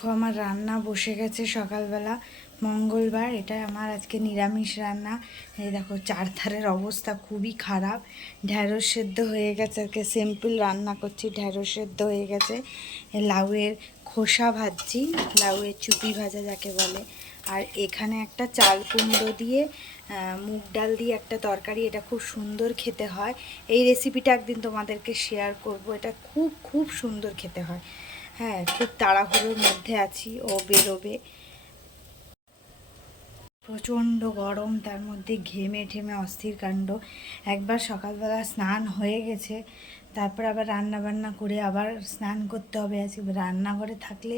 দেখো আমার রান্না বসে গেছে সকালবেলা। মঙ্গলবার এটা আমার আজকে নিরামিষ রান্না। এই দেখো, চারধারের অবস্থা খুবই খারাপ। ঢ্যাঁড়স সেদ্ধ হয়ে গেছে, আজকে সিম্পল রান্না করছি, ঢ্যাঁড়স সেদ্ধ হয়ে গেছে। লাউয়ের খোসা ভাজছি, লাউয়ের চুপি ভাজা যাকে বলে। আর এখানে একটা চাল কুমড়ো দিয়ে মুগ ডাল দিয়ে একটা তরকারি, এটা খুব সুন্দর খেতে হয়। এই রেসিপিটা একদিন তোমাদেরকে শেয়ার করব, এটা খুব খুব সুন্দর খেতে হয়। হ্যাঁ খুব তাড়াহুড়োর মধ্যে আছি, ও বেরোবে। প্রচণ্ড গরম, তার মধ্যে ঘেমে ঠেমে অস্থির কাণ্ড। একবার সকালবেলা স্নান হয়ে গেছে, তারপর আবার রান্না বান্না করে আবার স্নান করতে হবে আজকে রান্নাঘরে থাকলে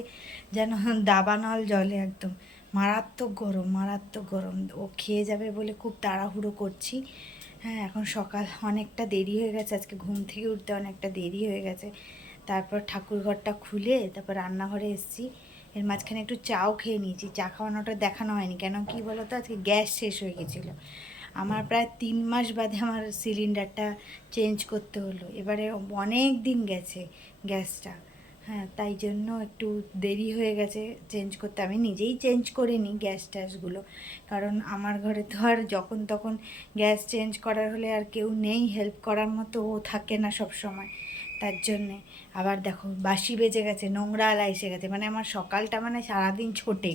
যেন দাবানল জলে একদম। মারাত্মক গরম মারাত্মক গরম। ও খেয়ে যাবে বলে খুব তাড়াহুড়ো করছি। হ্যাঁ এখন সকাল অনেকটা দেরি হয়ে গেছে, আজকে ঘুম থেকে উঠতে অনেকটা দেরি হয়ে গেছে। তারপর ঠাকুর ঘরটা খুলে তারপর রান্নাঘরে এসেছি। এর মাঝখানে একটু চাও খেয়ে নিয়েছি। চা খাওয়ানোটা দেখানো হয়নি। কেন কি বলো তো আজকে গ্যাস শেষ হয়ে গেছিল। আমার প্রায় তিন মাস বাদে আমার সিলিন্ডারটা চেঞ্জ করতে হলো। এবারে অনেক দিন গেছে গ্যাসটা। হ্যাঁ তাই জন্য একটু দেরি হয়ে গেছে চেঞ্জ করতে। আমি নিজেই চেঞ্জ করে নিই গ্যাস ট্যাসগুলো। কারণ আমার ঘরে তো আর যখন তখন গ্যাস চেঞ্জ করার হলে আর কেউ নেই। হেল্প করার মতো ও থাকে না সব সময় তার জন্যে। আবার দেখো বাসি বেজে গেছে, নোংরা আলা এসে গেছে। মানে আমার সকালটা মানে সারাদিন ছোটে।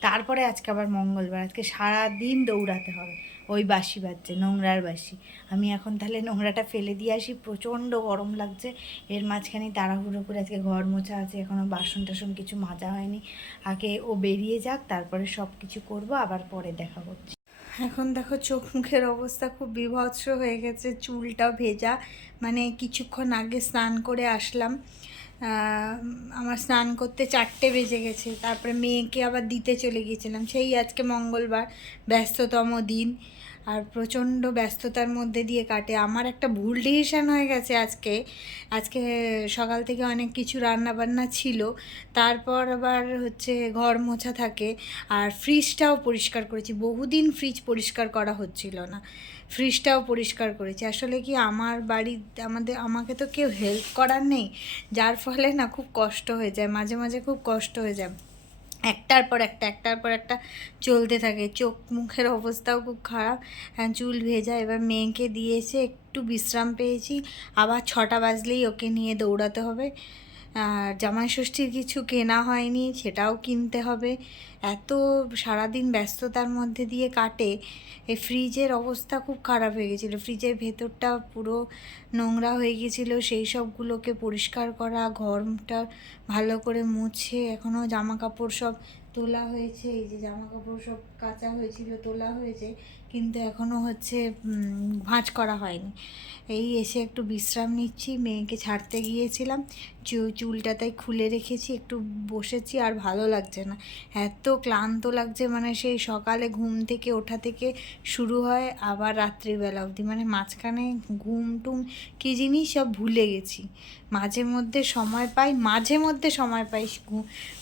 তারপরে আজকে আবার মঙ্গলবার। আজকে সারাদিন দৌড়াতে হবে। ওই বাসি বাজছে, নোংরার বাসি আমি এখন তাহলে নোংরাটা ফেলে দিয়ে আসি। প্রচণ্ড গরম লাগছে। এর মাঝখানে তাড়াহুড়ো করে আজকে ঘর মোছা আছে। এখনও বাসন টাসন কিছু মাজা হয়নি। আগে ও বেরিয়ে যাক, তারপরে সব কিছু করব, আবার পরে দেখা করছি। এখন দেখো চোখ মুখের অবস্থা খুব বিভৎস হয়ে গেছে, চুলটা ভেজা। মানে কিছুক্ষণ আগে স্নান করে আসলাম। আমার স্নান করতে চারটে বেজে গেছে, তারপরে মেয়েকে আবার দিতে চলে গিয়েছিলাম। সেই আজকে মঙ্গলবার, ব্যস্ততম দিন। আর প্রচণ্ড ব্যস্ততার মধ্যে দিয়ে কাটে। আমার একটা ভুল ডিসিশান হয়ে গেছে আজকে। আজকে সকাল থেকে অনেক কিছু রান্না বান্না ছিল। তারপর আবার হচ্ছে ঘর মোছা থাকে। আর ফ্রিজটাও পরিষ্কার করেছি। বহুদিন ফ্রিজ পরিষ্কার করা হচ্ছিল না। ফ্রিজটাও পরিষ্কার করেছি। আসলে কি আমার বাড়ি, আমাদের, আমাকে তো কেউ হেল্প করার নেই। যার ফলে না খুব কষ্ট হয়ে যায়। মাঝে মাঝে খুব কষ্ট হয়ে যায়। একটার পর একটা, একটার পর একটা চলতে থাকে। চোখ মুখের অবস্থাও খুব খারাপ চুল ভেজা। এবার মেয়েকে দিয়ে এসে একটু বিশ্রাম পেয়েছি। আবার ছটা বাজলেই ওকে নিয়ে দৌড়াতে হবে। আর জামাই ষষ্ঠীর কিছু কেনা হয়নি, সেটাও কিনতে হবে। এত সারাদিন ব্যস্ততার মধ্যে দিয়ে কাটে। এই ফ্রিজের অবস্থা খুব খারাপ হয়ে গেছিল। ফ্রিজের ভেতরটা পুরো নোংরা হয়ে গেছিল সেই সবগুলোকে পরিষ্কার করা, ঘরটা ভালো করে মুছে, এখনও জামা কাপড় সব তোলা হয়েছে, এই যে জামা কাপড় সব কাচা হয়েছিল, তোলা হয়েছে, কিন্তু এখনও হচ্ছে ভাঁজ করা হয়নি। এই এসে একটু বিশ্রাম নিচ্ছি, মেয়েকে ছাড়তে গিয়েছিলাম চুলটা তাই খুলে রেখেছি, একটু বসেছি আর ভালো লাগছে না। এত ক্লান্ত লাগছে মানে সেই সকালে ঘুম থেকে ওঠা থেকে শুরু হয়, আবার রাত্রিবেলা অবধি মানে মাঝখানে ঘুম টুম কী জিনিস সব ভুলে গেছি। মাঝে মধ্যে সময় পাই, মাঝে মধ্যে সময় পাই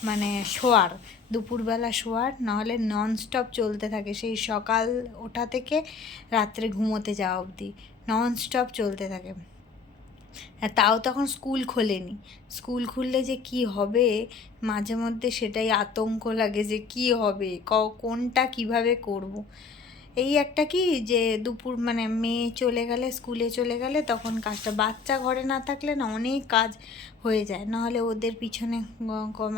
মানে শোয়ার। দুপুরবেলা শোয়ার, নাহলে ননস্টপ চলতে থাকে। সেই সকাল ওঠা থেকে রাত্রে ঘুমোতে যাওয়া অবধি ননস্টপ চলতে থাকে। তাও তখন স্কুল খোলেনি। স্কুল খুললে যে কি হবে? মাঝে মধ্যে সেটাই আতঙ্ক লাগে যে কি হবে? ক- কোনটা কীভাবে করব। এই একটা কি যে দুপুর মানে মেয়ে চলে গেলে, স্কুলে চলে গেলে তখন কাজটা, বাচ্চা ঘরে না থাকলে না অনেক কাজ হয়ে যায়। নাহলে ওদের পিছনে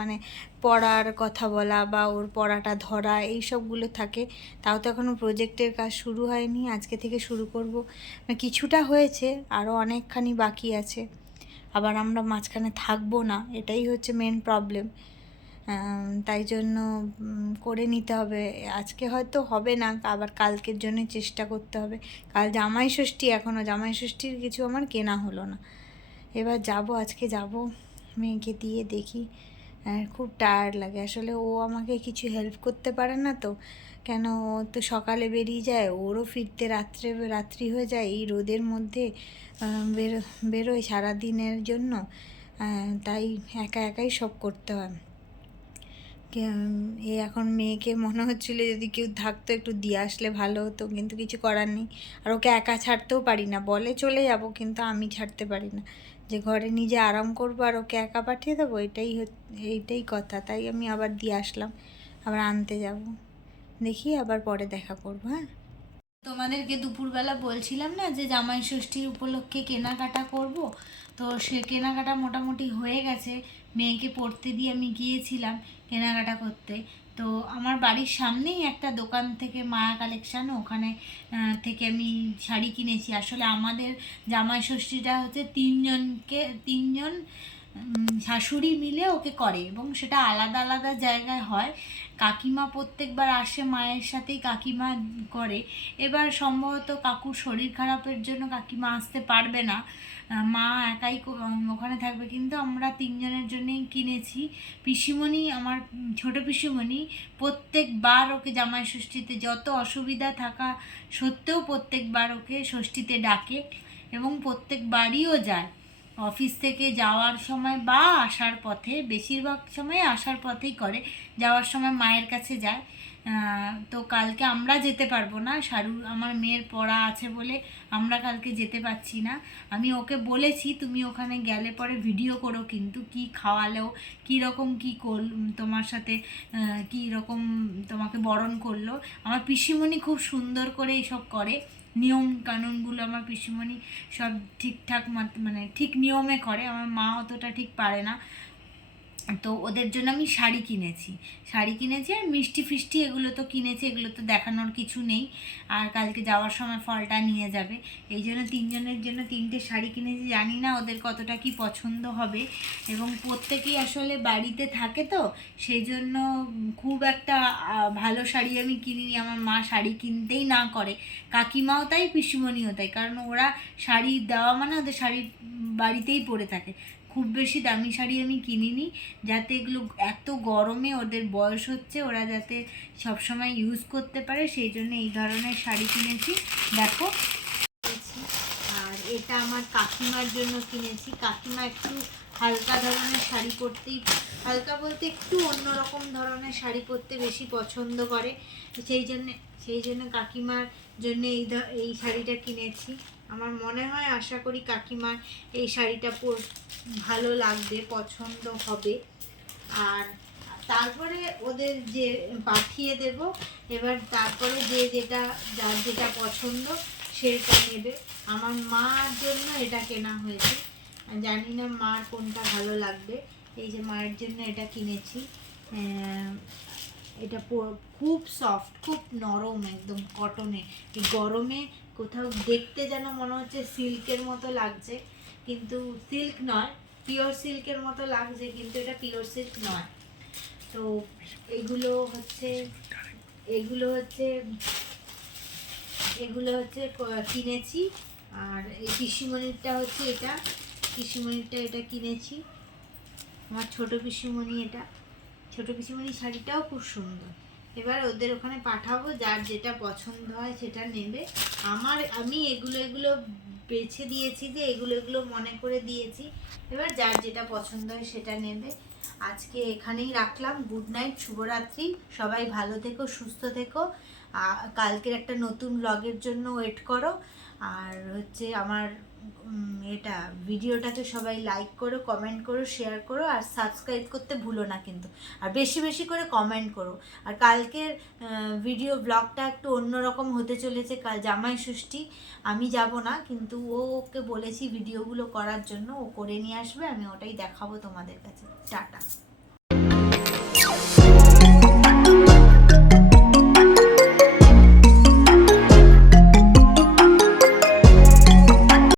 মানে পড়ার কথা বলা বা ওর পড়াটা ধরা এই সবগুলো থাকে। তাও তো এখনও প্রজেক্টের কাজ শুরু হয়নি, আজকে থেকে শুরু করব। মানে কিছুটা হয়েছে আরও অনেকখানি বাকি আছে। আবার আমরা মাঝখানে থাকব না, এটাই হচ্ছে মেন প্রবলেম তাই জন্য করে নিতে হবে। আজকে হয়তো হবে না, আবার কালকের জন্য চেষ্টা করতে হবে। কাল জামাই ষষ্ঠী এখনও জামাই ষষ্ঠীর কিছু আমার কেনা হলো না। এবার যাব, আজকে যাব, মেয়েকে দিয়ে দেখি। খুব টায়ার্ড লাগে। আসলে ও আমাকে কিছু হেল্প করতে পারে না তো। কেন, ও তো সকালে বেরিয়ে যায়, ওরও ফিরতে রাত্রে, রাত্রি হয়ে যায় এই রোদের মধ্যে বেরো, বেরোয় সারাদিনের জন্য। তাই একা একাই সব করতে হয়। এ এখন মেয়েকে মনে হচ্ছিল যদি কেউ থাকতো একটু দিয়ে আসলে ভালো হতো, কিন্তু কিছু করার নেই। আর ওকে একা ছাড়তেও পারি না। বলে চলে যাব, কিন্তু আমি ছাড়তে পারি না। যে ঘরে নিজে আরাম করব আর ওকে একা পাঠিয়ে দেবো, এটাই এইটাই কথা। তাই আমি আবার দিয়ে আসলাম, আবার আনতে যাব। দেখি আবার পরে দেখা করব হ্যাঁ? তোমাদেরকে দুপুরবেলা বলছিলাম না যে জামাই ষষ্ঠীর উপলক্ষে কেনাকাটা করব? তো সে কেনাকাটা মোটামুটি হয়ে গেছে। মেয়েকে পড়তে দিয়ে আমি গিয়েছিলাম কেনাকাটা করতে। তো আমার বাড়ির সামনেই একটা দোকান থেকে মায়া কালেকশান, ওখানে থেকে আমি শাড়ি কিনেছি। আসলে আমাদের জামাই ষষ্ঠীটা হচ্ছে তিনজনকে, তিনজন শাশুড়ি মিলে ওকে করে এবং সেটা আলাদা আলাদা জায়গায় হয়। কাকিমা প্রত্যেকবার আসে মায়ের সাথেই কাকিমা করে। এবার সম্ভবত কাকুর শরীর খারাপের জন্য কাকিমা আসতে পারবে না। মা একাই ওখানে থাকবে। কিন্তু আমরা তিনজনের জন্যই কিনেছি। পিসিমণি, আমার ছোট পিসিমণি প্রত্যেকবার ওকে জামাই ষষ্ঠীতে যত অসুবিধা থাকা সত্ত্বেও প্রত্যেকবার ওকে ষষ্ঠীতে ডাকে এবং প্রত্যেকবারইও যায়। অফিস থেকে যাওয়ার সময় বা আসার পথে, বেশিরভাগ সময় আসার পথেই করে, যাওয়ার সময় মায়ের কাছে যায়। তো কালকে আমরা যেতে পারব না শারু আমার মেয়ের পড়া আছে বলে আমরা কালকে যেতে পারছি না। আমি ওকে বলেছি, তুমি ওখানে গেলে পরে ভিডিও করো কিন্তু, কি খাওয়ালো রকম কী করল তোমার সাথে কী রকম তোমাকে বরণ করল। আমার পিসিমণি খুব সুন্দর করে এসব করে। নিয়ম কানুনগুলো আমার পিসিমণি সব ঠিকঠাক মানে ঠিক নিয়মে করে। আমার মা অতটা ঠিক পারে না। তো ওদের জন্য আমি শাড়ি কিনেছি। শাড়ি কিনেছি আর মিষ্টি ফিষ্টি এগুলো তো কিনেছি, এগুলো তো দেখানোর কিছু নেই। আর কালকে যাওয়ার সময় ফলটা নিয়ে যাবে। এই জন্য তিনজনের জন্য তিনটে শাড়ি কিনেছি, জানি না ওদের কতটা কি পছন্দ হবে। এবং প্রত্যেকেই আসলে বাড়িতে থাকে তো সেই জন্য খুব একটা ভালো শাড়ি আমি কিনিনি। আমার মা শাড়ি কিনতেই না করে। কাকিমাও তাই, পিসিমণিও তাই। কারণ ওরা শাড়ি দেওয়া মানে ওদের শাড়ি বাড়িতেই পরে থাকে। খুব বেশি দামি শাড়ি আমি কিনিনি, যাতে এগুলো এত গরমে ওদের বয়স হচ্ছে, ওরা যাতে সবসময় ইউজ করতে পারে, সেই জন্য এই ধরনের শাড়ি কিনেছি। দেখো। আর এটা আমার কাকিমার জন্য কিনেছি। কাকিমা একটু হালকা ধরনের শাড়ি পরতেই, হালকা বলতে একটু অন্যরকম ধরনের শাড়ি পরতে বেশি পছন্দ করে। সেই জন্যে, সেই জন্য কাকিমার জন্য এই এই শাড়িটা কিনেছি। আমার মনে হয় আশা করি কাকিমার এই শাড়িটা পর ভালো লাগবে, পছন্দ হবে। আর তারপরে ওদের যে পাঠিয়ে দেব, এবার তারপরে যে যেটা, যার যেটা পছন্দ সেটা নেবে। আমার মার জন্য এটা কেনা হয়েছে। জানি না মার কোনটা ভালো লাগবে। এই যে মায়ের জন্য এটা কিনেছি। এটা খুব সফট খুব নরম, একদম কটনে গরমে কোথাও দেখতে যেন মনে হচ্ছে সিল্কের মতো লাগছে, কিন্তু সিল্ক নয় পিওর সিল্কের মতো লাগছে, কিন্তু এটা পিওর সিল্ক নয়। তো এগুলো হচ্ছে এগুলো হচ্ছে এগুলো হচ্ছে কিনেছি, আর এই পিসিমণিরটা হচ্ছে এটা, পিসিমণিরটা এটা কিনেছি। আমার ছোট পিসিমণি এটা, ছোট পিসিমণি শাড়িটাও খুব সুন্দর। এবার ওদের ওখানে পাঠাবো, যার যেটা পছন্দ হয় সেটা নেবে। আমার, আমি এগুলো এগুলো বেছে দিয়েছি যে এগুলো এগুলো মনে করে দিয়েছি। এবার যার যেটা পছন্দ হয় সেটা নেবে। আজকে এখানেই রাখলাম। গুড নাইট, শুভরাত্রি। সবাই ভালো থেকো, সুস্থ থেকো। কালকের একটা নতুন ব্লগের জন্য ওয়েট করো। আর হচ্ছে আমার এটা, ভিডিওটাকে সবাই লাইক করো কমেন্ট করো শেয়ার করো আর সাবস্ক্রাইব করতে ভুলো না কিন্তু। আর বেশি বেশি করে কমেন্ট করো। আর কালকের ভিডিও ব্লগটা একটু অন্যরকম হতে চলেছে কাল জামাই ষষ্ঠী। আমি যাব না, কিন্তু ও ওকে বলেছি ভিডিওগুলো করার জন্য। ও করে নিয়ে আসবে, আমি ওটাই দেখাবো তোমাদের কাছে। টাটা।